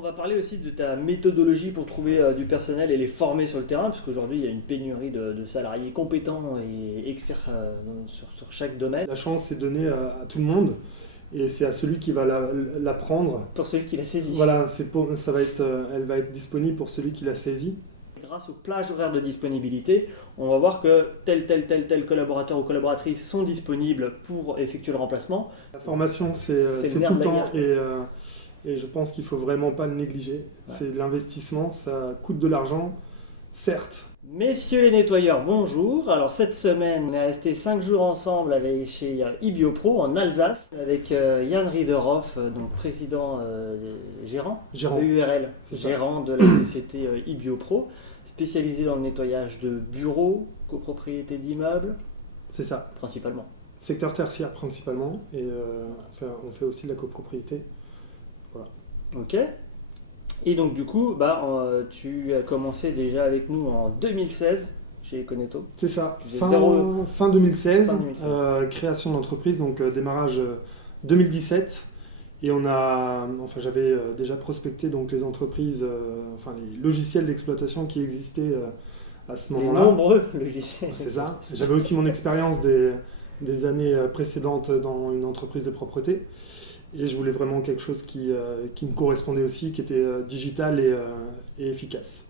On va parler aussi de ta méthodologie pour trouver du personnel et les former sur le terrain, parce qu'aujourd'hui il y a une pénurie de salariés compétents et experts sur chaque domaine. La chance est donnée à tout le monde et c'est à celui qui va l'apprendre. Pour celui qui l'a saisi. Voilà, elle va être disponible pour celui qui l'a saisie. Grâce aux plages horaires de disponibilité, on va voir que tel collaborateur ou collaboratrice sont disponibles pour effectuer le remplacement. La formation, c'est le nerf tout de le la temps guerre. et je pense qu'il ne faut vraiment pas le négliger. Ouais. C'est de l'investissement, ça coûte de l'argent, certes. Messieurs les nettoyeurs, bonjour. Alors cette semaine, on est resté 5 jours ensemble chez iBioPro en Alsace avec Yann Riederhoff, donc président gérant EURL, gérant de la société iBioPro, spécialisé dans le nettoyage de bureaux, copropriétés d'immeubles. C'est ça. Principalement. Secteur tertiaire principalement et on fait aussi de la copropriété. Voilà. Ok. Et donc du coup, tu as commencé déjà avec nous en 2016 chez Econetto. C'est ça, fin 2016, création d'entreprise, donc démarrage 2017. Et j'avais déjà prospecté donc les entreprises, les logiciels d'exploitation qui existaient à ce moment-là. Les nombreux logiciels. C'est ça. J'avais aussi mon expérience des années précédentes dans une entreprise de propreté. Et je voulais vraiment quelque chose qui me correspondait aussi, qui était digital et efficace.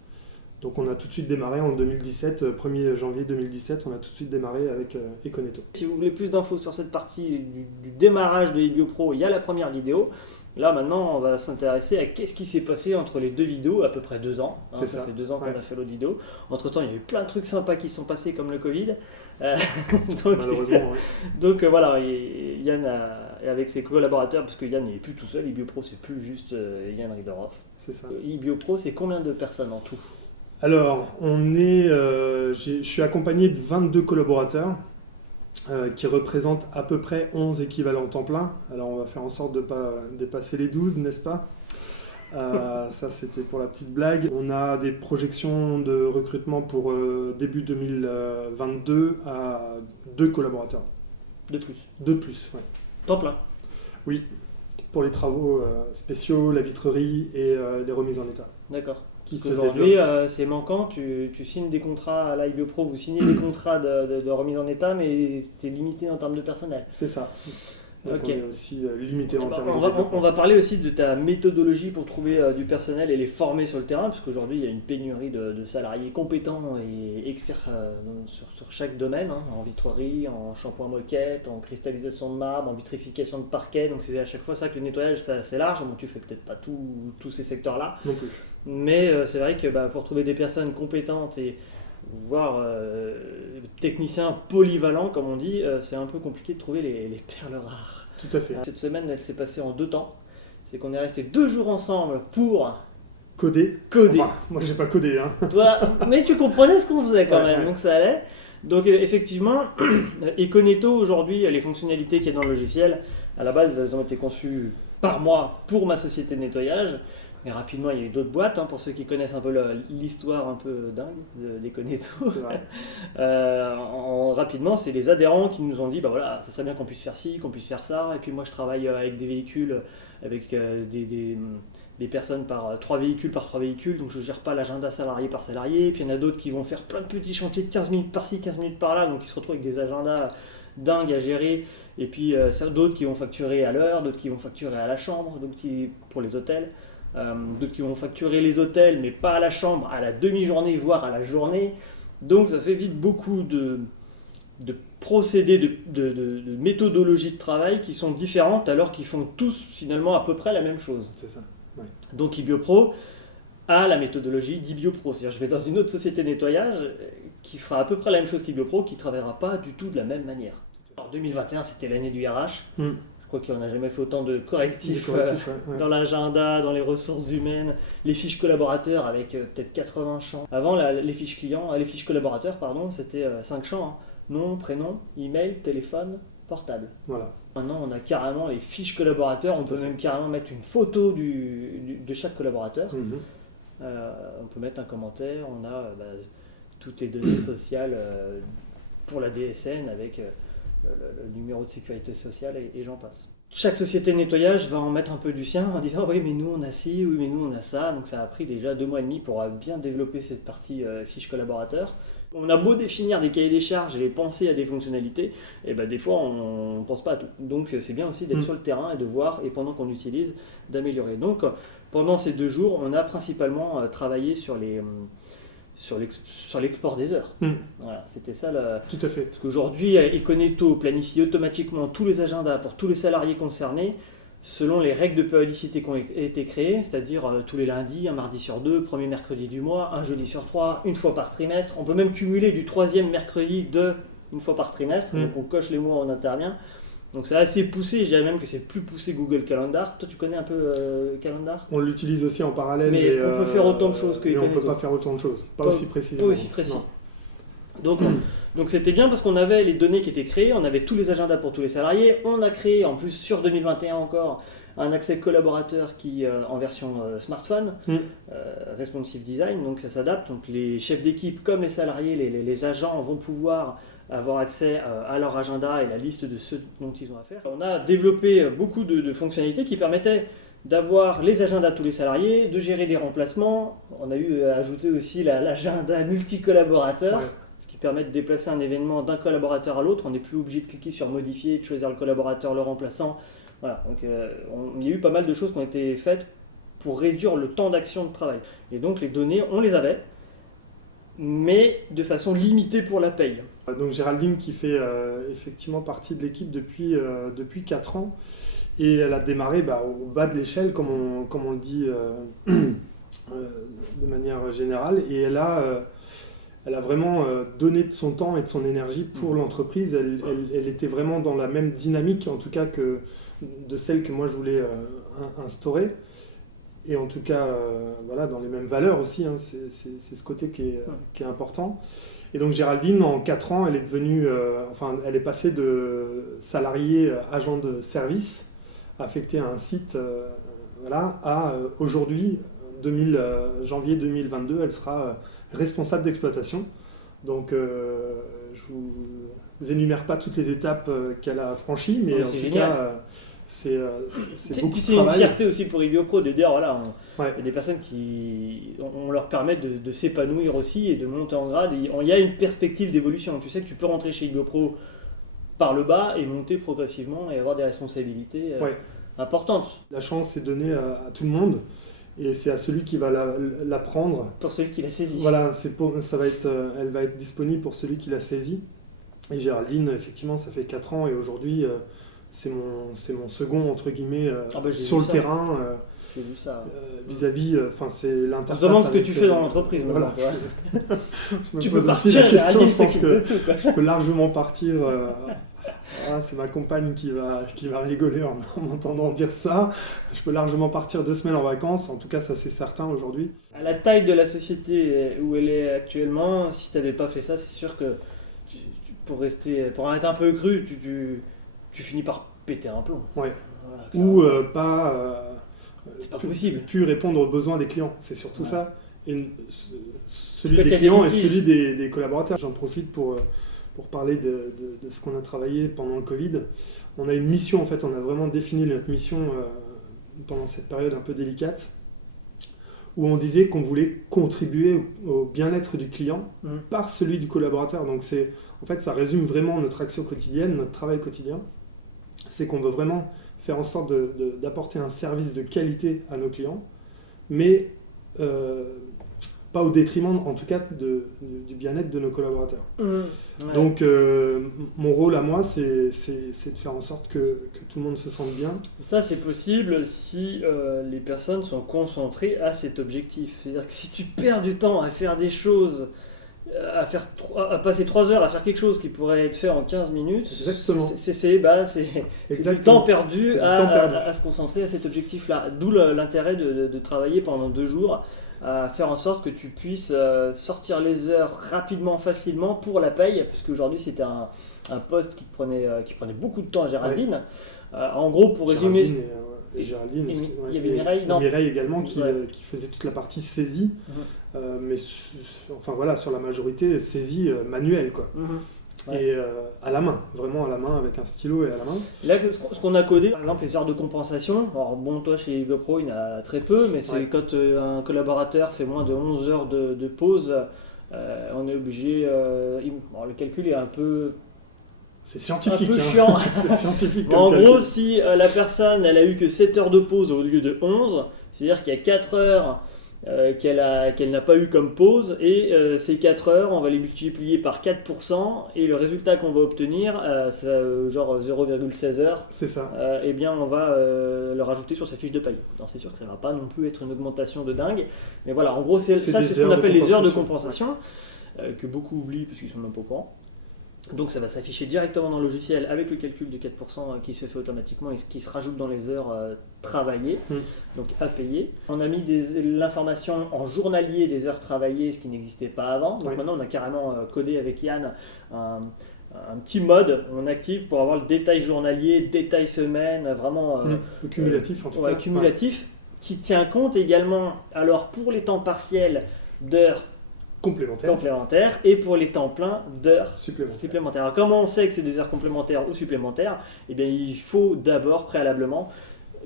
Donc on a tout de suite démarré en 2017, 1er janvier 2017, on a tout de suite démarré avec Econetto. Si vous voulez plus d'infos sur cette partie du démarrage de iBioPro, il y a la première vidéo. Là maintenant on va s'intéresser à qu'est-ce qui s'est passé entre les deux vidéos, à peu près 2 ans. Ça fait 2 ans qu'on a fait l'autre vidéo. Entre temps il y a eu plein de trucs sympas qui sont passés comme le Covid. Malheureusement, Donc voilà, Yann est avec ses collaborateurs, parce que Yann n'est plus tout seul, iBioPro c'est plus juste Yann Riederhoff. C'est ça. iBioPro c'est combien de personnes en tout? Alors, je suis accompagné de 22 collaborateurs qui représentent à peu près 11 équivalents temps plein. Alors, on va faire en sorte de ne pas dépasser les 12, n'est-ce pas? Ça, c'était pour la petite blague. On a des projections de recrutement pour début 2022 à 2 collaborateurs. De plus? 2 de plus, ouais. Temps plein? Oui, pour les travaux spéciaux, la vitrerie et les remises en état. D'accord. Aujourd'hui, c'est manquant, tu signes des contrats à l'iBioPro, vous signez des contrats de remise en état, mais tu es limité en termes de personnel. C'est ça. Donc okay. On est aussi limité en termes de on va parler aussi de ta méthodologie pour trouver du personnel et les former sur le terrain, parce qu'aujourd'hui il y a une pénurie de salariés compétents et experts sur chaque domaine, en vitrerie, en shampoing moquette, en cristallisation de marbre, en vitrification de parquet. Donc c'est à chaque fois ça que le nettoyage c'est assez large. Bon, tu fais peut-être pas tous ces secteurs-là, non plus. Mais c'est vrai que pour trouver des personnes compétentes et voire techniciens polyvalents, comme on dit, c'est un peu compliqué de trouver les perles rares. Tout à fait. Cette semaine, elle s'est passée en 2 temps. C'est qu'on est resté 2 jours ensemble pour coder. Enfin, moi, j'ai pas codé. Toi, mais tu comprenais ce qu'on faisait quand même, ouais. Donc ça allait. Donc effectivement, Econetto, aujourd'hui, les fonctionnalités qu'il y a dans le logiciel, à la base, elles ont été conçues par moi pour ma société de nettoyage. Mais rapidement, il y a eu d'autres boîtes, pour ceux qui connaissent un peu l'histoire un peu dingue d'Econetto. Rapidement, c'est les adhérents qui nous ont dit, voilà, ça serait bien qu'on puisse faire ci, qu'on puisse faire ça. Et puis moi, je travaille avec des véhicules, avec des personnes par 3 véhicules par 3 véhicules, donc je ne gère pas l'agenda salarié par salarié. Et puis il y en a d'autres qui vont faire plein de petits chantiers de 15 minutes par-ci, 15 minutes par-là, donc ils se retrouvent avec des agendas dingues à gérer. Et puis d'autres qui vont facturer à l'heure, d'autres qui vont facturer à la chambre, donc pour les hôtels. D'autres qui vont facturer les hôtels mais pas à la chambre, à la demi-journée voire à la journée. Donc ça fait vite beaucoup de procédés, de méthodologies de travail qui sont différentes alors qu'ils font tous finalement à peu près la même chose. C'est ça. Ouais. Donc iBioPro a la méthodologie d'iBioPro, c'est-à-dire je vais dans une autre société de nettoyage qui fera à peu près la même chose qu'iBioPro, qui ne travaillera pas du tout de la même manière. Alors 2021 c'était l'année du RH. Je crois qu'on n'a jamais fait autant de correctifs dans l'agenda, dans les ressources humaines, les fiches collaborateurs avec peut-être 80 champs. Avant, les fiches clients, les fiches collaborateurs, c'était 5 champs. Nom, prénom, email, téléphone, portable. Voilà. Maintenant, on a carrément les fiches collaborateurs. On peut même carrément mettre une photo de chaque collaborateur. On peut mettre un commentaire. On a toutes les données sociales pour la DSN avec le numéro de sécurité sociale et j'en passe. chaque société de nettoyage va en mettre un peu du sien en disant oui mais nous on a ci, oui mais nous on a ça. Donc ça a pris déjà 2 mois et demi pour bien développer cette partie fiche collaborateur. On a beau définir des cahiers des charges et penser à des fonctionnalités, et ben des fois on ne pense pas à tout. Donc c'est bien aussi d'être sur le terrain et de voir, et pendant qu'on utilise, d'améliorer. Donc pendant ces 2 jours, on a principalement travaillé sur l'export des heures. Voilà, c'était ça. Tout à fait. Parce qu'aujourd'hui, Econeto planifie automatiquement tous les agendas pour tous les salariés concernés selon les règles de périodicité qui ont été créées, c'est-à-dire tous les lundis, un mardi sur 2, premier mercredi du mois, un jeudi sur 3, une fois par trimestre. On peut même cumuler du 3e mercredi une fois par trimestre, donc on coche les mois où on intervient. Donc c'est assez poussé, je dirais même que c'est plus poussé Google Calendar. Toi tu connais un peu Calendar ? On l'utilise aussi en parallèle. Mais est-ce qu'on peut faire autant de choses que mais on Econeto ? ne peut pas faire autant de choses, pas aussi précisément. Pas aussi précis. Donc c'était bien parce qu'on avait les données qui étaient créées, on avait tous les agendas pour tous les salariés, on a créé en plus sur 2021 encore un accès collaborateur qui en version smartphone, responsive design, donc ça s'adapte, donc les chefs d'équipe comme les salariés, les agents vont pouvoir avoir accès à leur agenda et la liste de ceux dont ils ont à faire. On a développé beaucoup de fonctionnalités qui permettaient d'avoir les agendas de tous les salariés, de gérer des remplacements. On a eu ajouté aussi l'agenda multi-collaborateur. Ouais. Ce qui permet de déplacer un événement d'un collaborateur à l'autre. On n'est plus obligé de cliquer sur modifier, de choisir le collaborateur, le remplaçant. Voilà. Donc, il y a eu pas mal de choses qui ont été faites pour réduire le temps d'action de travail. Et donc les données, on les avait, mais de façon limitée pour la paye. Donc Géraldine qui fait effectivement partie de l'équipe depuis 4 ans. Et elle a démarré au bas de l'échelle, comme on le dit de manière générale. Et elle a vraiment donné de son temps et de son énergie pour l'entreprise. Elle était vraiment dans la même dynamique, en tout cas, que de celle que moi je voulais instaurer. Et en tout cas, dans les mêmes valeurs aussi. Hein. C'est ce côté qui est important. Et donc Géraldine, en 4 ans, elle est devenue, elle est passée de salarié agent de service affecté à un site, à aujourd'hui, janvier 2022, elle sera responsable d'exploitation. Donc, je vous énumère pas toutes les étapes qu'elle a franchies, mais en tout cas, c'est beaucoup de travail. C'est une fierté aussi pour IbioPro de dire, il y a des personnes qui, on leur permet de s'épanouir aussi et de monter en grade. Il y a une perspective d'évolution. Tu sais que tu peux rentrer chez IbioPro par le bas et monter progressivement et avoir des responsabilités importantes. La chance est donnée à tout le monde et c'est à celui qui va la prendre. Pour celui qui l'a saisie. Voilà, elle va être disponible pour celui qui l'a saisie. Et Géraldine, effectivement, ça fait 4 ans et aujourd'hui, c'est mon second, entre guiguemets, sur le terrain. J'ai vu ça. Vis-à-vis, c'est l'interface. On se demande ce que tu fais dans l'entreprise. Voilà. Je me pose aussi la question, je pense que tout, je peux largement partir. C'est ma compagne qui va rigoler en m'entendant dire ça. Je peux largement partir 2 semaines en vacances, en tout cas ça c'est certain aujourd'hui. À la taille de la société où elle est actuellement, si tu n'avais pas fait ça, c'est sûr que pour en être un peu cru, tu finis par péter un plomb. Ouais. Voilà, ou c'est pas possible. Plus répondre aux besoins des clients, c'est surtout ça. Et celui des clients et celui des collaborateurs. J'en profite pour parler de ce qu'on a travaillé pendant le Covid. On a une mission, en fait, on a vraiment défini notre mission pendant cette période un peu délicate, où on disait qu'on voulait contribuer au bien-être du client par celui du collaborateur. Donc en fait, ça résume vraiment notre action quotidienne, notre travail quotidien. C'est qu'on veut vraiment faire en sorte d'apporter un service de qualité à nos clients, mais pas au détriment, en tout cas, du bien-être de nos collaborateurs. Ouais. Donc, mon rôle à moi, c'est de faire en sorte que tout le monde se sente bien. Ça, c'est possible si les personnes sont concentrées à cet objectif. C'est-à-dire que si tu perds du temps à faire des choses, à passer 3 heures à faire quelque chose qui pourrait être fait en 15 minutes, exactement. C'est du temps perdu à se concentrer à cet objectif-là. D'où l'intérêt de travailler pendant 2 jours à faire en sorte que tu puisses sortir les heures rapidement, facilement pour la paye, puisque aujourd'hui c'était un poste qui prenait beaucoup de temps à Géraldine. Ouais. En gros, pour résumer... Géraldine, il y avait Mireille, Mireille également qui faisait toute la partie saisie, mais sur la majorité saisie manuelle, quoi. Ouais. et à la main, vraiment à la main, avec un stylo et à la main. Là, ce qu'on a codé, par exemple, les heures de compensation. Alors, bon, toi, chez GoPro, il y en a très peu, mais c'est Ouais. quand un collaborateur fait moins de 11 heures de pause, on est obligé. Bon, le calcul est un peu C'est chiant. C'est scientifique Bon, en comme gros, calcul. si la personne elle a eu que 7 heures de pause au lieu de 11, c'est-à-dire qu'il y a 4 heures qu'elle n'a pas eu comme pause, et ces 4 heures, on va les multiplier par 4%, et le résultat qu'on va obtenir, c'est genre 0,16 heures, C'est ça. eh bien on va le rajouter sur sa fiche de paye. Alors c'est sûr que ça ne va pas non plus être une augmentation de dingue, mais voilà, en gros, C'est c'est des ce qu'on heures de appelle les heures de compensation. compensation, que beaucoup oublient parce qu'ils sont même pas au courant. Donc ça va s'afficher directement dans le logiciel avec le calcul de 4% qui se fait automatiquement et qui se rajoute dans les heures travaillées, donc à payer. On a mis l'information en journalier des heures travaillées, ce qui n'existait pas avant. Donc maintenant on a carrément codé avec Yann un petit mode on active pour avoir le détail journalier, détail semaine, vraiment Le cumulatif en tout ouais, cas. cumulatif, qui tient compte également, alors pour les temps partiels, d'heures complémentaires, et pour les temps pleins, d'heures supplémentaires. Alors, comment on sait que c'est des heures complémentaires ou supplémentaires? Eh bien, il faut d'abord, préalablement,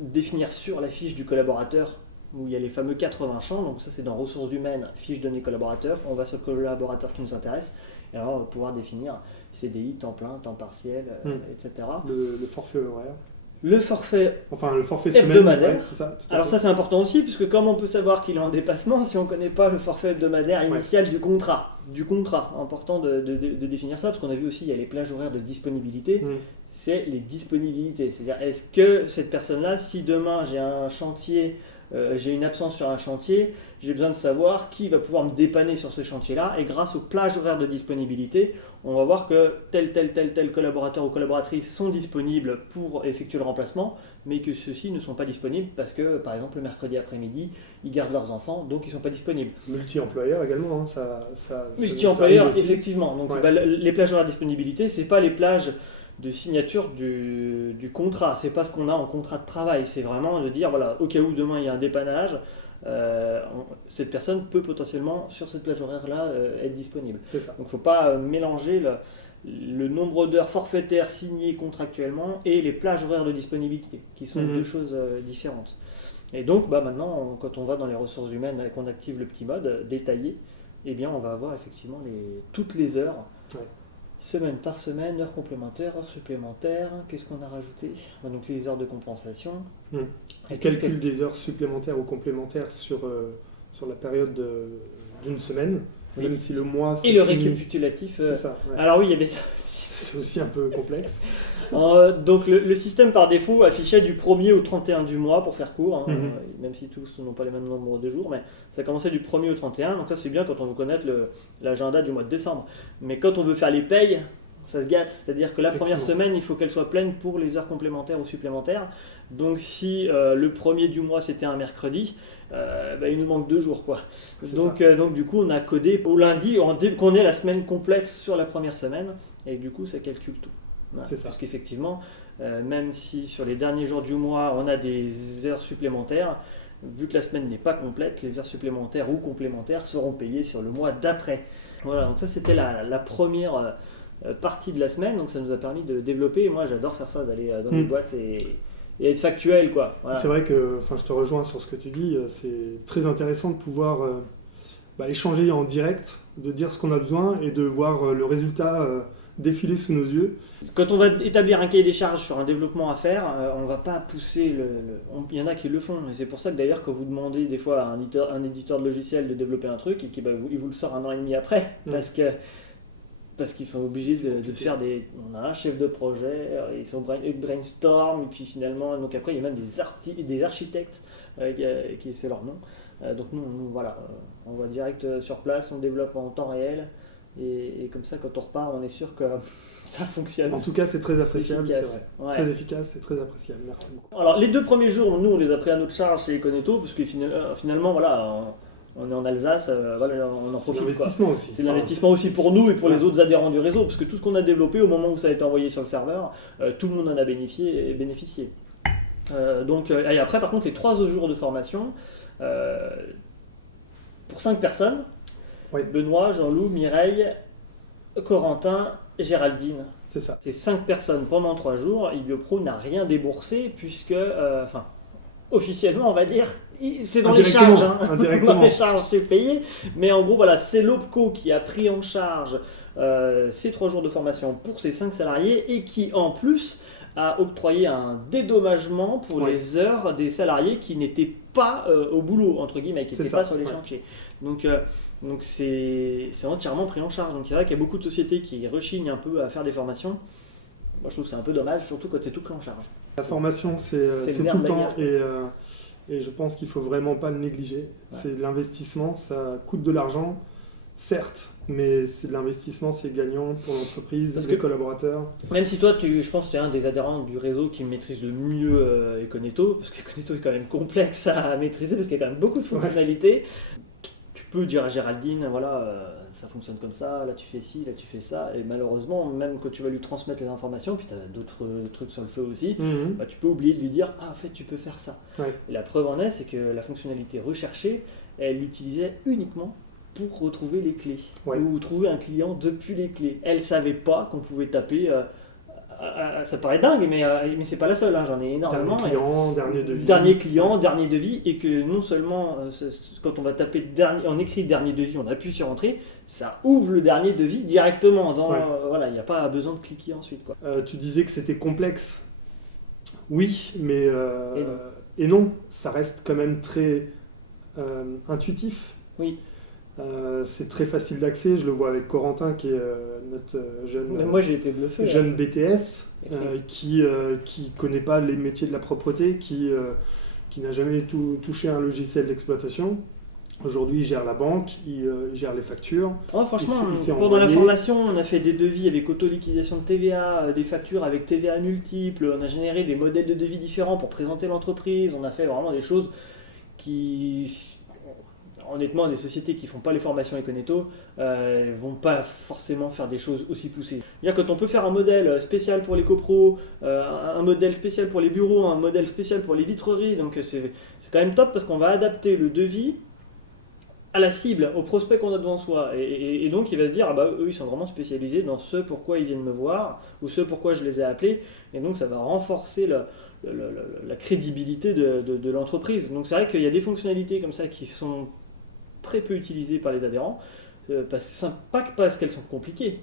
définir sur la fiche du collaborateur, où il y a les fameux 80 champs. Donc ça, c'est dans ressources humaines, fiche données collaborateur. On va sur le collaborateur qui nous intéresse, et alors on va pouvoir définir CDI, temps plein, temps partiel, etc. Le forfait horaire. Le forfait semaine, hebdomadaire. Ouais, c'est ça, alors ça c'est important aussi, puisque comment on peut savoir qu'il est en dépassement si on ne connaît pas le forfait hebdomadaire initial du contrat. Important de définir ça, parce qu'on a vu aussi il y a les plages horaires de disponibilité. C'est les disponibilités, c'est-à-dire est-ce que cette personne-là, si demain j'ai un chantier, j'ai une absence sur un chantier, j'ai besoin de savoir qui va pouvoir me dépanner sur ce chantier-là, et grâce aux plages horaires de disponibilité, on va voir que tel collaborateur ou collaboratrice sont disponibles pour effectuer le remplacement, mais que ceux-ci ne sont pas disponibles parce que, par exemple, le mercredi après-midi, ils gardent leurs enfants, donc ils ne sont pas disponibles. Multi-employeur également, hein, multi-employeur, effectivement. Donc ouais. Les plages horaires de disponibilité, ce n'est pas les plages de signature du contrat, c'est pas ce qu'on a en contrat de travail, c'est vraiment de dire, voilà, au cas où demain il y a un dépannage, cette personne peut potentiellement, sur cette plage horaire-là, être disponible. C'est ça. Donc il ne faut pas mélanger le nombre d'heures forfaitaires signées contractuellement et les plages horaires de disponibilité, qui sont deux choses différentes. Et donc maintenant, quand on va dans les ressources humaines et qu'on active le petit mode détaillé, eh bien, on va avoir effectivement toutes les heures, semaine par semaine, heures complémentaires, heures supplémentaires. Qu'est-ce qu'on a rajouté? Donc les heures de compensation. Et calcul des heures supplémentaires ou complémentaires sur la période d'une semaine, même si le mois... Et le récapitulatif. C'est ça. Ouais. Alors oui, il y avait ça. C'est aussi un peu complexe. Donc le système par défaut affichait du 1er au 31 du mois, pour faire court, même si tous n'ont pas les mêmes nombres de jours, mais ça commençait du 1er au 31, donc ça c'est bien quand on veut connaître l'agenda du mois de décembre. Mais quand on veut faire les payes, ça se gâte, c'est-à-dire que la première semaine, il faut qu'elle soit pleine pour les heures complémentaires ou supplémentaires. Donc si le 1er du mois c'était un mercredi, il nous manque 2 jours, quoi. Donc du coup on a codé au lundi qu'on ait la semaine complète sur la première semaine, et du coup ça calcule tout. Voilà, parce qu'effectivement, même si sur les derniers jours du mois on a des heures supplémentaires, vu que la semaine n'est pas complète, les heures supplémentaires ou complémentaires seront payées sur le mois d'après. Voilà, donc ça c'était la première partie de la semaine, donc ça nous a permis de développer. Moi j'adore faire ça, d'aller dans les boîtes et être factuel, quoi. Voilà. C'est vrai que je te rejoins sur ce que tu dis, c'est très intéressant de pouvoir échanger en direct, de dire ce qu'on a besoin et de voir le résultat défiler sous nos yeux. Quand on va établir un cahier des charges sur un développement à faire, on ne va pas pousser il y en a qui le font, et c'est pour ça que d'ailleurs quand vous demandez des fois à un éditeur de logiciel de développer un truc, et qu'il il vous le sort 1 an et demi après, parce qu'ils sont obligés de faire on a un chef de projet, ils sont brainstorm, et puis finalement, donc après il y a même des architectes, qui c'est leur nom. Donc nous voilà, on va direct sur place, on développe en temps réel. Et comme ça, quand on repart, on est sûr que ça fonctionne. En tout cas, c'est très appréciable, c'est vrai. Ouais. Très efficace et très appréciable. Merci beaucoup. Alors, les 2 premiers jours, nous, on les a pris à notre charge chez Econetto, parce que finalement, voilà, on est en Alsace, voilà, on en profite. C'est l'investissement aussi. C'est l'investissement aussi pour nous et pour les autres adhérents du réseau, parce que tout ce qu'on a développé au moment où ça a été envoyé sur le serveur, tout le monde en a bénéficié. Et après, par contre, les 3 autres jours de formation, pour 5 personnes, Benoît, Jean-Loup, Mireille, Corentin Géraldine. C'est ça. C'est 5 personnes pendant 3 jours. Ibiopro n'a rien déboursé puisque, officiellement, on va dire, c'est dans les charges. Indirectement. Dans les charges, c'est payé. Mais en gros, voilà, c'est l'OPCO qui a pris en charge ces 3 jours de formation pour ses 5 salariés et qui, en plus, a octroyé un dédommagement pour les heures des salariés qui n'étaient pas au boulot, entre guillemets, qui n'étaient pas sur les chantiers. Donc c'est entièrement pris en charge. Donc c'est vrai qu'il y a beaucoup de sociétés qui rechignent un peu à faire des formations. Moi je trouve que c'est un peu dommage, surtout quand c'est tout pris en charge. La formation c'est tout le temps et je pense qu'il ne faut vraiment pas le négliger. Ouais. C'est de l'investissement, ça coûte de l'argent, certes, mais c'est de l'investissement, c'est gagnant pour l'entreprise, les collaborateurs. Même si toi, je pense que tu es un des adhérents du réseau qui maîtrise le mieux Econeto, parce qu'Econeto est quand même complexe à maîtriser, parce qu'il y a quand même beaucoup de fonctionnalités. Ouais. Tu peux dire à Géraldine, voilà, ça fonctionne comme ça, là tu fais ci, là tu fais ça, et malheureusement, même quand tu vas lui transmettre les informations, puis tu as d'autres trucs sur le feu aussi, bah, tu peux oublier de lui dire, ah en fait tu peux faire ça. Ouais. Et la preuve en est, c'est que la fonctionnalité recherchée, elle l'utilisait uniquement pour retrouver les clés, ou trouver un client depuis les clés. Elle ne savait pas qu'on pouvait taper, ça paraît dingue, mais c'est pas la seule, j'en ai énormément. Dernier client, dernier devis. Dernier client, dernier devis, et que non seulement, quand on va taper, on écrit dernier devis, on appuie sur entrée, ça ouvre le dernier devis directement. Voilà, il n'y a pas besoin de cliquer ensuite. Quoi. Tu disais que c'était complexe. Oui, mais et non, ça reste quand même très intuitif. Oui. C'est très facile d'accès, je le vois avec Corentin qui est notre jeune, moi, j'ai été bluffé, jeune BTS qui connaît pas les métiers de la propreté, qui n'a jamais touché un logiciel d'exploitation. Aujourd'hui, il gère la banque, il gère les factures. Oh, franchement, pendant la formation, on a fait des devis avec auto-liquidation de TVA, des factures avec TVA multiples, on a généré des modèles de devis différents pour présenter l'entreprise, on a fait vraiment des choses qui... Honnêtement, des sociétés qui ne font pas les formations Econeto ne vont pas forcément faire des choses aussi poussées. C'est-à-dire que on peut faire un modèle spécial pour les copros, un modèle spécial pour les bureaux, un modèle spécial pour les vitreries. Donc c'est quand même top parce qu'on va adapter le devis à la cible, au prospect qu'on a devant soi. Et donc il va se dire, ah bah, eux ils sont vraiment spécialisés dans ce pourquoi ils viennent me voir ou ce pourquoi je les ai appelés. Et donc ça va renforcer la crédibilité de l'entreprise. Donc c'est vrai qu'il y a des fonctionnalités comme ça qui sont très peu utilisées par les adhérents, pas parce qu'elles sont compliquées,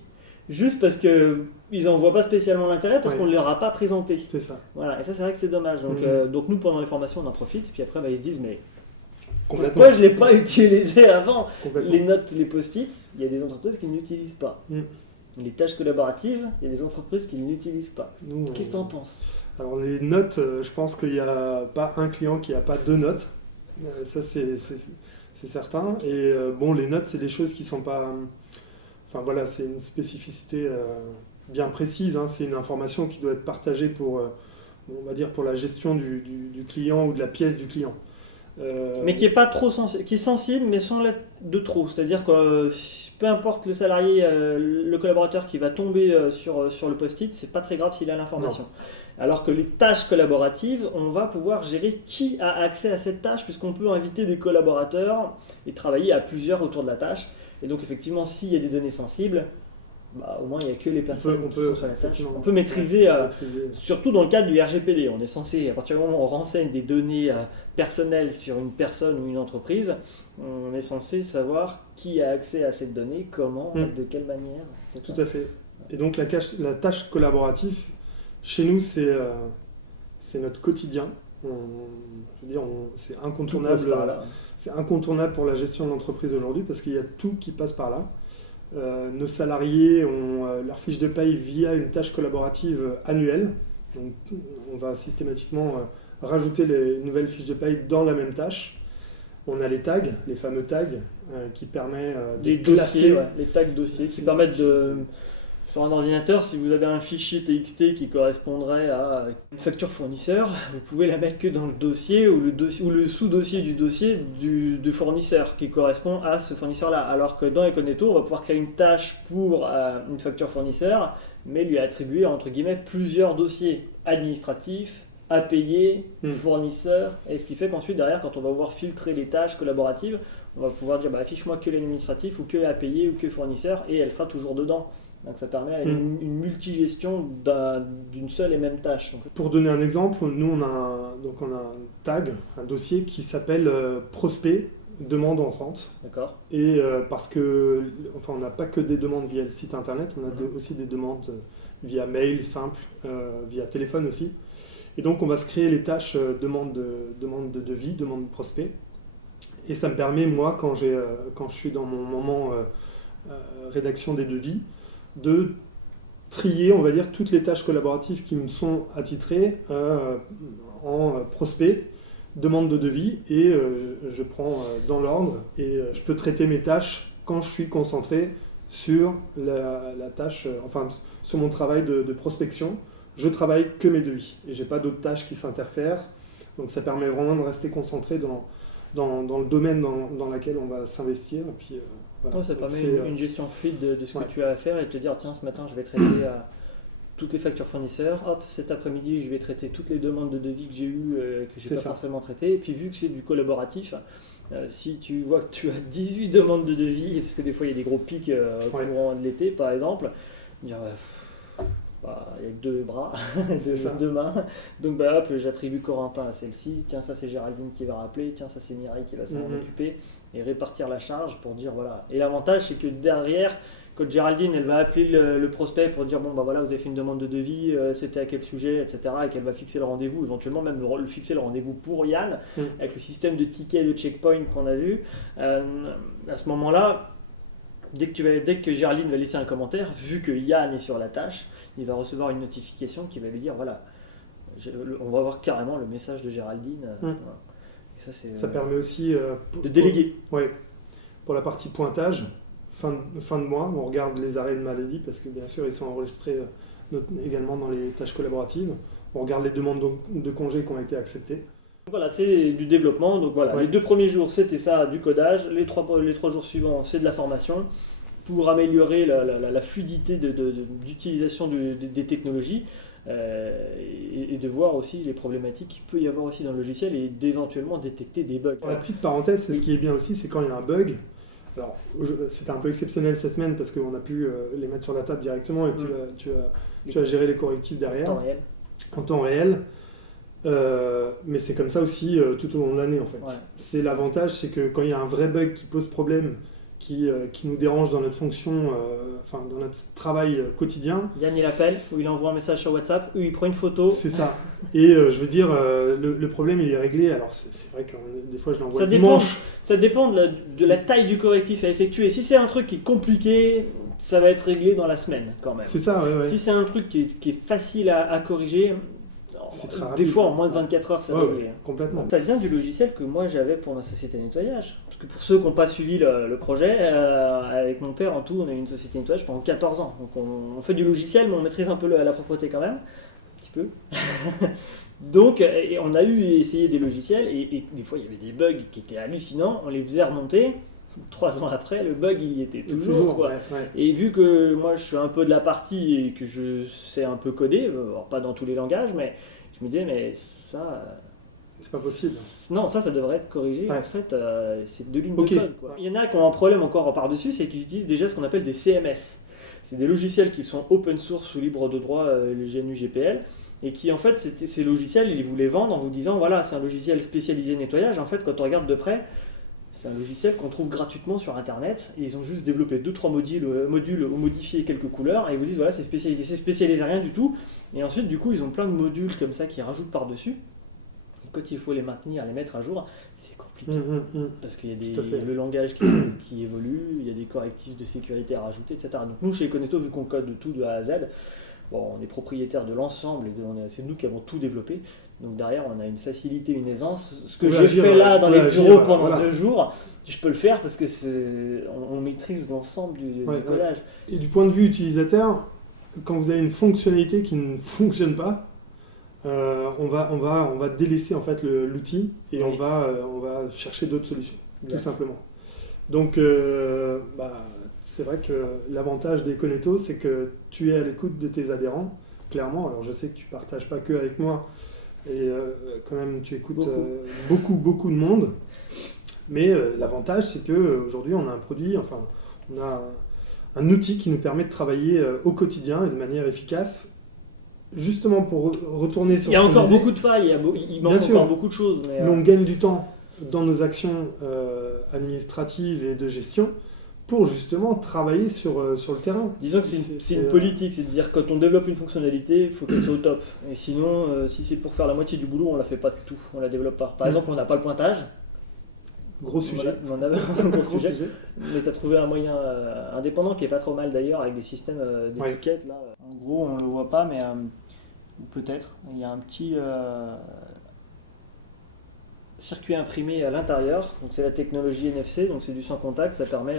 juste parce qu'ils n'en voient pas spécialement l'intérêt, parce qu'on ne leur a pas présenté. C'est ça. Voilà, et ça c'est vrai que c'est dommage. Donc nous pendant les formations on en profite, et puis après ils se disent mais pourquoi je ne l'ai pas utilisé avant? Les notes, les post-it, il y a des entreprises qui ne l'utilisent pas. Les tâches collaboratives, il y a des entreprises qui ne l'utilisent pas. Qu'est-ce que tu en penses? Alors les notes, je pense qu'il n'y a pas un client qui n'a pas 2 notes. Ça c'est certain. Et les notes, c'est des choses qui sont pas... Enfin voilà, c'est une spécificité bien précise. C'est une information qui doit être partagée pour, on va dire, pour la gestion du client ou de la pièce du client. Mais qui est pas trop qui est sensible, mais sans l'être de trop. C'est-à-dire que peu importe le salarié, le collaborateur qui va tomber sur le post-it, c'est pas très grave s'il a l'information. Alors que les tâches collaboratives, on va pouvoir gérer qui a accès à cette tâche, puisqu'on peut inviter des collaborateurs et travailler à plusieurs autour de la tâche. Et donc effectivement, s'il y a des données sensibles, au moins il n'y a que les personnes qui sont sur la tâche. On peut maîtriser, surtout dans le cadre du RGPD. On est censé, à partir du moment où on renseigne des données personnelles sur une personne ou une entreprise, on est censé savoir qui a accès à cette donnée, comment, de quelle manière. Tout à fait. Et donc la tâche collaborative, chez nous, c'est notre quotidien. C'est incontournable. C'est incontournable pour la gestion de l'entreprise aujourd'hui parce qu'il y a tout qui passe par là. Nos salariés ont leur fiche de paye via une tâche collaborative annuelle. Donc, on va systématiquement rajouter les nouvelles fiches de paye dans la même tâche. On a les tags, les fameux tags, qui permettent de classer. Les tags dossiers qui permettent de... Sur un ordinateur, si vous avez un fichier TXT qui correspondrait à une facture fournisseur, vous pouvez la mettre que dans le dossier ou le sous-dossier du dossier du fournisseur qui correspond à ce fournisseur-là. Alors que dans Econeto, on va pouvoir créer une tâche pour une facture fournisseur, mais lui attribuer entre guillemets plusieurs dossiers administratifs, à payer, fournisseurs, et ce qui fait qu'ensuite derrière, quand on va pouvoir filtrer les tâches collaboratives, on va pouvoir dire affiche-moi que l'administratif ou que à payer ou que fournisseur, et elle sera toujours dedans. Donc ça permet une multigestion d'une seule et même tâche. Donc, pour donner un exemple, nous on a un tag, un dossier qui s'appelle prospect, demande entrante. d'accord. Et parce que, enfin, on n'a pas que des demandes via le site internet, on a aussi des demandes via mail simple, via téléphone aussi. Et donc on va se créer les tâches demande de devis, demande de prospect. Et ça me permet, moi, quand je suis dans mon moment rédaction des devis, de trier, on va dire, toutes les tâches collaboratives qui me sont attitrées en prospect, demande de devis, et je prends dans l'ordre, et je peux traiter mes tâches quand je suis concentré sur la tâche, enfin sur mon travail de prospection. Je travaille que mes devis, et j'ai pas d'autres tâches qui s'interfèrent, donc ça permet vraiment de rester concentré dans le domaine dans lequel on va s'investir. Et puis, voilà. Ouais, ça Donc permet une gestion fluide de ce que tu as à faire et de te dire tiens, ce matin je vais traiter toutes les factures fournisseurs, hop, cet après-midi je vais traiter toutes les demandes de devis que j'ai eues que j'ai pas forcément traitées. Et puis vu que c'est du collaboratif, si tu vois que tu as 18 demandes de devis, parce que des fois il y a des gros pics au courant de l'été par exemple, dire il n'y a que deux bras, deux mains. Donc hop, j'attribue Corentin à celle-ci. Tiens, ça c'est Géraldine qui va rappeler. Tiens, ça c'est Mireille qui va s'en occuper. Et répartir la charge pour dire voilà. Et l'avantage c'est que derrière, quand Géraldine elle va appeler le prospect pour dire bon bah voilà, vous avez fait une demande de devis, c'était à quel sujet, etc. Et qu'elle va fixer le rendez-vous, éventuellement même fixer le rendez-vous pour Yann, avec le système de tickets de checkpoint qu'on a vu. À ce moment-là, dès que Géraldine va laisser un commentaire, vu que Yann est sur la tâche, il va recevoir une notification qui va lui dire voilà, on va voir carrément le message de Géraldine. Voilà. Ça permet aussi de déléguer. Pour la partie pointage, fin de mois, on regarde les arrêts de maladie parce que bien sûr ils sont enregistrés également dans les tâches collaboratives. On regarde les demandes de congés qui ont été acceptées. Voilà, c'est du développement. Donc voilà, les 2 premiers jours c'était ça, du codage. Les 3 jours suivants c'est de la formation pour améliorer la fluidité d'utilisation des technologies et de voir aussi les problématiques qu'il peut y avoir aussi dans le logiciel et d'éventuellement détecter des bugs. La petite parenthèse, c'est ce qui est bien aussi, c'est quand il y a un bug. Alors, c'était un peu exceptionnel cette semaine parce qu'on a pu les mettre sur la table directement et tu as géré les correctifs derrière. En temps réel. Mais c'est comme ça aussi tout au long de l'année en fait. C'est l'avantage, c'est que quand il y a un vrai bug qui pose problème, qui nous dérange dans notre fonction, dans notre travail quotidien. Yann il appelle, ou il envoie un message sur WhatsApp, ou il prend une photo. C'est ça. Et je veux dire, le problème il est réglé. Alors c'est vrai que des fois je l'envoie dimanche. Ça dépend de la taille du correctif à effectuer. Si c'est un truc qui est compliqué, ça va être réglé dans la semaine quand même. C'est ça, ouais. Si c'est un truc qui est facile à corriger, des fois en moins de 24 heures ça va réglé. Complètement. Ça vient du logiciel que moi j'avais pour ma société de nettoyage. Parce que pour ceux qui n'ont pas suivi le projet, avec mon père en tout, on a eu une société de nettoyage pendant 14 ans. Donc on fait du logiciel, mais on maîtrise un peu la propreté quand même. Un petit peu. Donc on a essayé des logiciels et des fois il y avait des bugs qui étaient hallucinants. On les faisait remonter. 3 ans après, le bug il y était toujours quoi. Et vu que moi je suis un peu de la partie et que je sais un peu coder, alors pas dans tous les langages, mais je me disais mais ça c'est pas possible. Non, ça devrait être corrigé. En fait, c'est 2 lignes de code quoi. Il y en a qui ont un problème encore par-dessus, c'est qu'ils utilisent déjà ce qu'on appelle des CMS. C'est des logiciels qui sont open source ou libres de droit, le GNU GPL, et qui en fait ces logiciels ils vous les vendent en vous disant voilà c'est un logiciel spécialisé nettoyage. En fait quand on regarde de près, c'est un logiciel qu'on trouve gratuitement sur internet et ils ont juste développé 2-3 modules ou modifié quelques couleurs et ils vous disent voilà c'est spécialisé rien du tout. Et ensuite du coup ils ont plein de modules comme ça qui rajoutent par-dessus. Et quand il faut les maintenir, les mettre à jour, c'est compliqué. Parce qu'il y a le langage qui évolue, il y a des correctifs de sécurité à rajouter, etc. Donc nous chez Econetto, vu qu'on code tout de A à Z, bon, on est propriétaire de l'ensemble et c'est nous qui avons tout développé. Donc derrière, on a une facilité, une aisance. Ce que j'ai fait là dans les bureaux pendant 2 jours, je peux le faire parce que on maîtrise l'ensemble du codage. Et du point de vue utilisateur, quand vous avez une fonctionnalité qui ne fonctionne pas, on va délaisser en fait l'outil et on va chercher d'autres solutions, tout simplement. Donc, c'est vrai que l'avantage d'Econetto, c'est que tu es à l'écoute de tes adhérents, clairement. Alors je sais que tu ne partages pas que avec moi, et quand même tu écoutes beaucoup de monde, mais l'avantage c'est qu'aujourd'hui on a un produit, on a un outil qui nous permet de travailler au quotidien et de manière efficace, justement pour retourner sur Il y a ce qu'on encore disait. beaucoup de failles, il manque Bien sûr. encore beaucoup de choses. Mais, Mais on gagne du temps dans nos actions administratives et de gestion pour justement travailler sur le terrain. disons que c'est une politique, c'est de dire quand on développe une fonctionnalité, il faut qu'elle soit au top. Et sinon, si c'est pour faire la moitié du boulot, on la fait pas du tout, on la développe pas. Par exemple, on n'a pas le pointage. Gros sujet. Voilà, on a un gros sujet. Mais tu as trouvé un moyen indépendant qui est pas trop mal d'ailleurs, avec des systèmes d'étiquettes. Là. En gros, on le voit pas, mais peut-être. Il y a un petit circuit imprimé à l'intérieur. Donc c'est la technologie NFC, donc c'est du sans contact. Ça permet,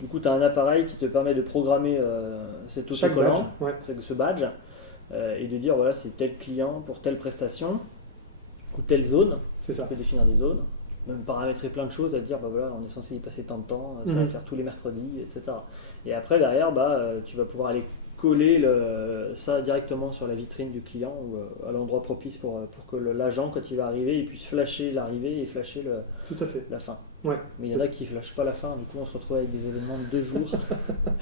du coup, tu as un appareil qui te permet de programmer cet autocollant, ce badge, et de dire voilà, c'est tel client pour telle prestation ou telle zone. C'est ça. Tu peux définir des zones. Même paramétrer plein de choses, à dire bah voilà, on est censé y passer tant de temps, ça va faire tous les mercredis, etc. Et après derrière, tu vas pouvoir aller coller ça directement sur la vitrine du client ou à l'endroit propice pour que l'agent, quand il va arriver, il puisse flasher l'arrivée et flasher Tout à fait. la fin. Ouais. Mais il y en a qui ne flashent pas la fin, du coup on se retrouve avec des événements de 2 jours.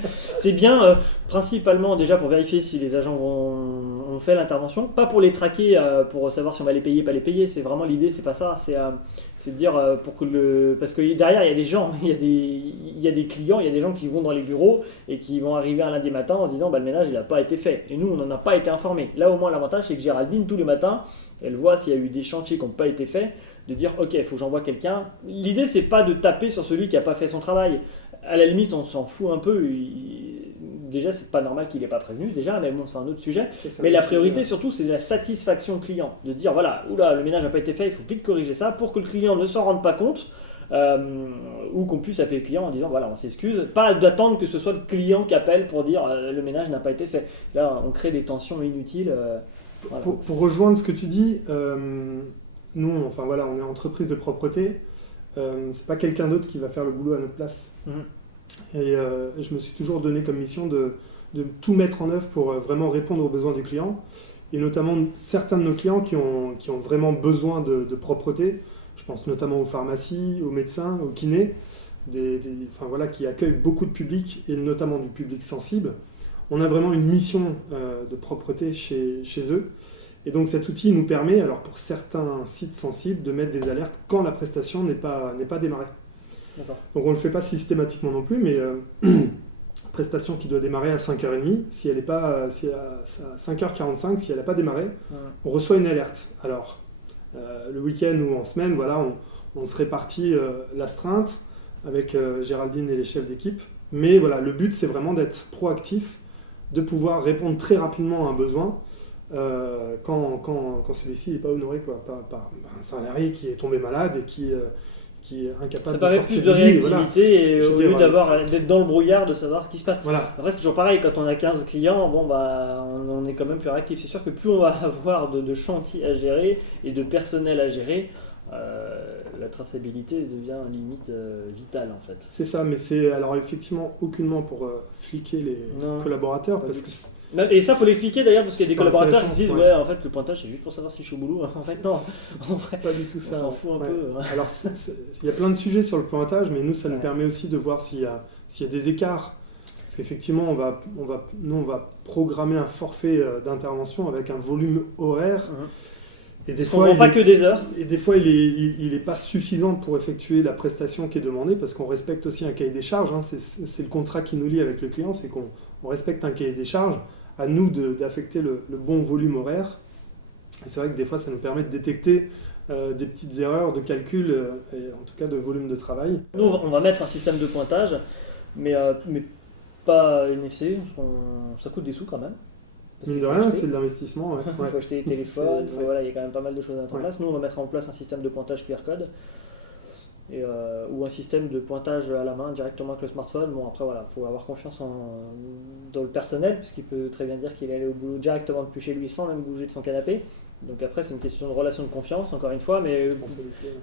C'est bien principalement déjà pour vérifier si les agents ont fait l'intervention, pas pour les traquer, pour savoir si on va les payer, pas les payer, c'est vraiment l'idée, c'est pas ça, c'est de dire pour que parce que derrière il y a des gens, il y a des clients, il y a des gens qui vont dans les bureaux et qui vont arriver un lundi matin en se disant le ménage il n'a pas été fait, et nous on n'en a pas été informés. Là au moins l'avantage c'est que Géraldine tous les matins, elle voit s'il y a eu des chantiers qui n'ont pas été faits, de dire ok, il faut que j'envoie quelqu'un. L'idée c'est pas de taper sur celui qui n'a pas fait son travail. À la limite on s'en fout un peu. Déjà c'est pas normal qu'il n'ait pas prévenu déjà, mais bon c'est un autre sujet. Mais la priorité surtout c'est la satisfaction client. De dire voilà, oula le ménage n'a pas été fait, il faut vite corriger ça pour que le client ne s'en rende pas compte. Ou qu'on puisse appeler le client en disant voilà on s'excuse, pas d'attendre que ce soit le client qui appelle pour dire le ménage n'a pas été fait. Là on crée des tensions inutiles. Voilà. Pour rejoindre ce que tu dis, nous, on est entreprise de propreté. C'est pas quelqu'un d'autre qui va faire le boulot à notre place. Et je me suis toujours donné comme mission de tout mettre en œuvre pour vraiment répondre aux besoins du client. Et notamment certains de nos clients qui ont vraiment besoin de propreté. Je pense notamment aux pharmacies, aux médecins, aux kinés, qui accueillent beaucoup de public et notamment du public sensible. On a vraiment une mission de propreté chez eux. Et donc cet outil nous permet, alors pour certains sites sensibles, de mettre des alertes quand la prestation n'est pas démarrée. D'accord. Donc on ne le fait pas systématiquement non plus, mais prestation qui doit démarrer à 5h30, si elle est pas, si à 5h45, si elle n'a pas démarré, on reçoit une alerte. Alors le week-end ou en semaine, voilà, on se répartit l'astreinte avec Géraldine et les chefs d'équipe. Mais voilà, le but c'est vraiment d'être proactif, de pouvoir répondre très rapidement à un besoin. Quand celui-ci n'est pas honoré par un salarié qui est tombé malade et qui est incapable de sortir. Ça paraît plus de réactivité et au lieu d'être dans le brouillard, de savoir ce qui se passe. Voilà. Après c'est toujours pareil, quand on a 15 clients, on est quand même plus réactif. C'est sûr que plus on va avoir de chantiers à gérer et de personnel à gérer, la traçabilité devient limite vitale en fait. C'est ça, mais c'est alors effectivement aucunement pour fliquer les collaborateurs parce que... Et ça, faut l'expliquer d'ailleurs, parce qu'il y a des collaborateurs qui se disent ouais, en fait, le pointage c'est juste pour savoir si je suis au boulot. En fait, non, pas du tout ça. On s'en fout un peu. Alors, il y a plein de sujets sur le pointage, mais nous, ça nous permet aussi de voir s'il y a des écarts. Parce qu'effectivement, on va programmer un forfait d'intervention avec un volume horaire. Et des fois, on ne vend pas que des heures. Et des fois, il n'est pas suffisant pour effectuer la prestation qui est demandée, parce qu'on respecte aussi un cahier des charges. C'est le contrat qui nous lie avec le client, c'est qu'on respecte un cahier des charges. À nous d'affecter le bon volume horaire. Et c'est vrai que des fois, ça nous permet de détecter des petites erreurs de calcul, et en tout cas de volume de travail. Nous, on va mettre un système de pointage, mais pas NFC, ça coûte des sous quand même. Mine de rien, c'est de l'investissement. Il faut acheter des téléphones, il y a quand même pas mal de choses à mettre en place. Nous, on va mettre en place un système de pointage QR code. Ou un système de pointage à la main directement avec le smartphone. Bon, après, voilà, il faut avoir confiance dans le personnel, puisqu'il peut très bien dire qu'il est allé au boulot directement depuis chez lui sans même bouger de son canapé. Donc après, c'est une question de relation de confiance, encore une fois, mais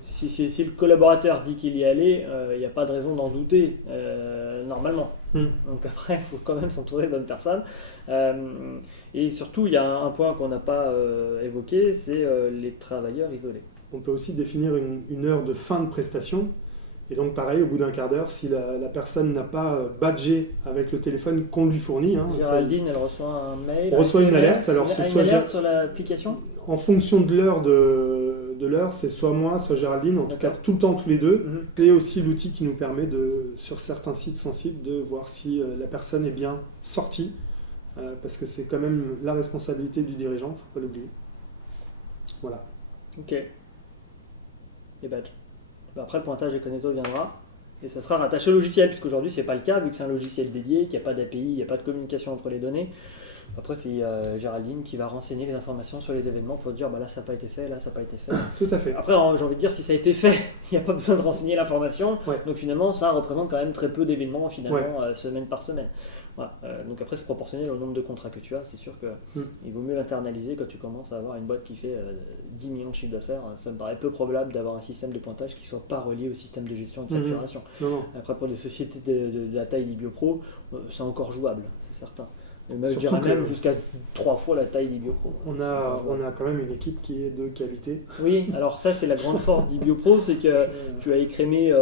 si le collaborateur dit qu'il y est allé, il n'y a pas de raison d'en douter, normalement. Donc après, il faut quand même s'entourer de bonnes personnes. Et surtout, il y a un point qu'on n'a pas évoqué, c'est les travailleurs isolés. On peut aussi définir une heure de fin de prestation Et donc pareil, au bout d'un quart d'heure, si la personne n'a pas badgé avec le téléphone qu'on lui fournit, Géraldine, elle reçoit un mail. On reçoit une SMS, alerte. Alors c'est une soit alerte sur l'application. en fonction de l'heure, c'est soit moi, soit Géraldine, en tout cas tout le temps tous les deux. C'est aussi l'outil qui nous permet sur certains sites sensibles de voir si la personne est bien sortie, parce que c'est quand même la responsabilité du dirigeant, faut pas l'oublier. Voilà. Ok. Les badges. Après, le pointage Econeto viendra et ça sera rattaché au logiciel, puisqu'aujourd'hui c'est pas le cas, vu que c'est un logiciel dédié, qu'il n'y a pas d'API, il n'y a pas de communication entre les données. Après, c'est Géraldine qui va renseigner les informations sur les événements pour dire là ça n'a pas été fait, là ça n'a pas été fait. Tout à fait. Après, j'ai envie de dire, si ça a été fait, il n'y a pas besoin de renseigner l'information. Ouais. Donc finalement, ça représente quand même très peu d'événements semaine par semaine. Voilà. Donc après, c'est proportionnel au nombre de contrats que tu as. C'est sûr qu'il vaut mieux l'internaliser quand tu commences à avoir une boîte qui fait 10 millions de chiffres d'affaires. Ça me paraît peu probable d'avoir un système de pointage qui ne soit pas relié au système de gestion et de facturation. Non. Après, pour des sociétés de la taille d'Ibiopro, c'est encore jouable, c'est certain. Mais je Surtout dirais même jusqu'à 3 fois la taille d'Ibiopro. On a quand même une équipe qui est de qualité. Oui, alors ça c'est la grande force d'Ibiopro, c'est que tu as écrémé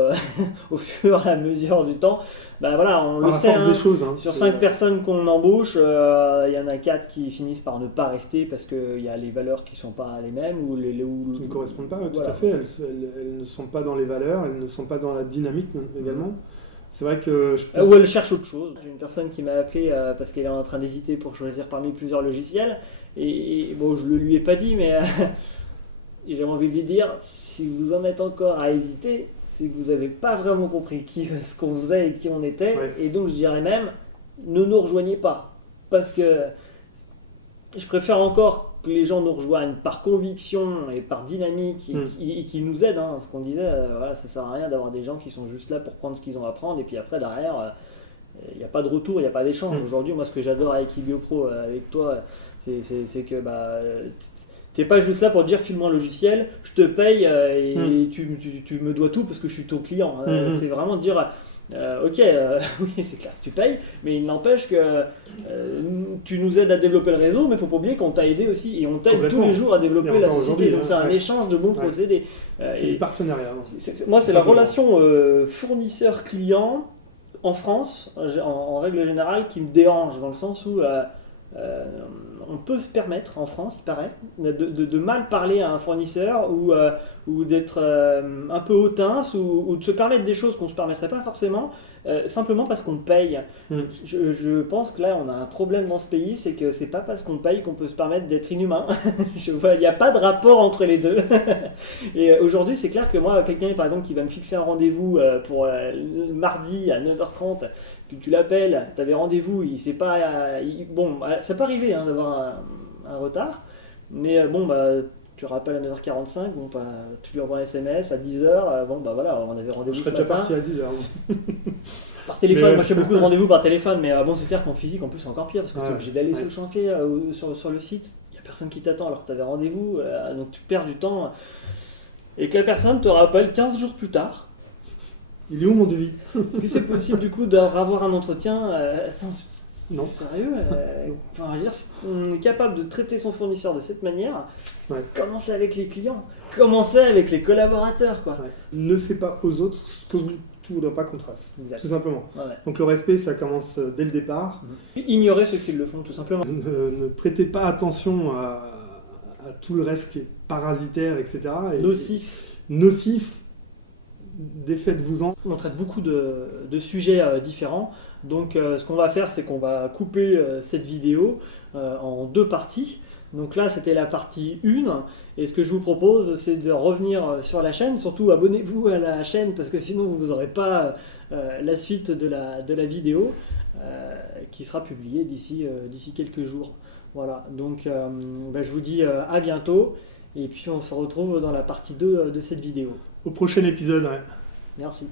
au fur et à mesure du temps. Voilà, on le sait, des choses, sur 5 personnes qu'on embauche, il y en a 4 qui finissent par ne pas rester parce qu'il y a les valeurs qui ne sont pas les mêmes ou qui ne correspondent pas, voilà. Tout à fait. Elles ne sont pas dans les valeurs, elles ne sont pas dans la dynamique également. C'est vrai que ou elle cherche autre chose. J'ai une personne qui m'a appelé parce qu'elle est en train d'hésiter pour choisir parmi plusieurs logiciels. Et bon, je ne le lui ai pas dit, mais j'ai envie de lui dire, si vous en êtes encore à hésiter, c'est que vous n'avez pas vraiment compris ce qu'on faisait et qui on était. Ouais. Et donc je dirais même, ne nous rejoignez pas. Parce que je préfère encore que les gens nous rejoignent par conviction et par dynamique et qui nous aident. Ce qu'on disait, ça ne sert à rien d'avoir des gens qui sont juste là pour prendre ce qu'ils ont à prendre et puis après derrière, il n'y a pas de retour, il n'y a pas d'échange. Aujourd'hui, moi ce que j'adore avec Ibiopro, avec toi, c'est que tu n'es pas juste là pour dire file-moi un logiciel, je te paye et tu me dois tout parce que je suis ton client. C'est vraiment dire... oui, c'est clair que tu payes, mais il n'empêche que tu nous aides à développer le réseau, mais il ne faut pas oublier qu'on t'a aidé aussi et on t'aide tous les jours à développer la société. Donc c'est un échange de bons procédés. C'est du partenariat. Moi, c'est la relation fournisseur-client en France, en règle générale, qui me dérange dans le sens où on peut se permettre en France, il paraît, de mal parler à un fournisseur ou d'être un peu hautain ou de se permettre des choses qu'on ne se permettrait pas forcément simplement parce qu'on paye. Je pense que là on a un problème dans ce pays, c'est que c'est pas parce qu'on paye qu'on peut se permettre d'être inhumain. Il n'y a pas de rapport entre les deux. Et aujourd'hui c'est clair que moi, quelqu'un par exemple qui va me fixer un rendez-vous pour mardi à 9h30, tu l'appelles, tu avais rendez-vous, il sait pas. Ça peut arriver d'avoir un retard, mais tu rappelles à 9h45, tu lui envoies un SMS à 10h, on avait rendez-vous ce matin. Je serais déjà parti à 10h. Par téléphone, moi je fais beaucoup de rendez-vous par téléphone, mais c'est clair qu'en physique, en plus c'est encore pire, parce que tu es obligé d'aller sur le chantier, sur le site, il n'y a personne qui t'attend alors que tu avais rendez-vous, donc tu perds du temps, et que la personne te rappelle 15 jours plus tard. Il est où mon devis? Est-ce que c'est possible du coup d'avoir un entretien Non. Sérieux on est capable de traiter son fournisseur de cette manière. Commencez avec les clients, commencez avec les collaborateurs. Ne fais pas aux autres ce que tu ne voudrais pas qu'on te fasse, tout simplement. Donc le respect, ça commence dès le départ. Ignorez ceux qui le font, tout simplement. Ne prêtez pas attention à tout le reste qui est parasitaire, etc. Nocif. Défaites-vous-en. On traite beaucoup de sujets différents. Donc ce qu'on va faire, c'est qu'on va couper cette vidéo en 2 parties. Donc là, c'était la partie 1. Et ce que je vous propose, c'est de revenir sur la chaîne. Surtout, abonnez-vous à la chaîne parce que sinon, vous n'aurez pas la suite de la vidéo qui sera publiée d'ici quelques jours. Voilà. Donc je vous dis à bientôt. Et puis on se retrouve dans la partie 2 de cette vidéo. Au prochain épisode. Merci.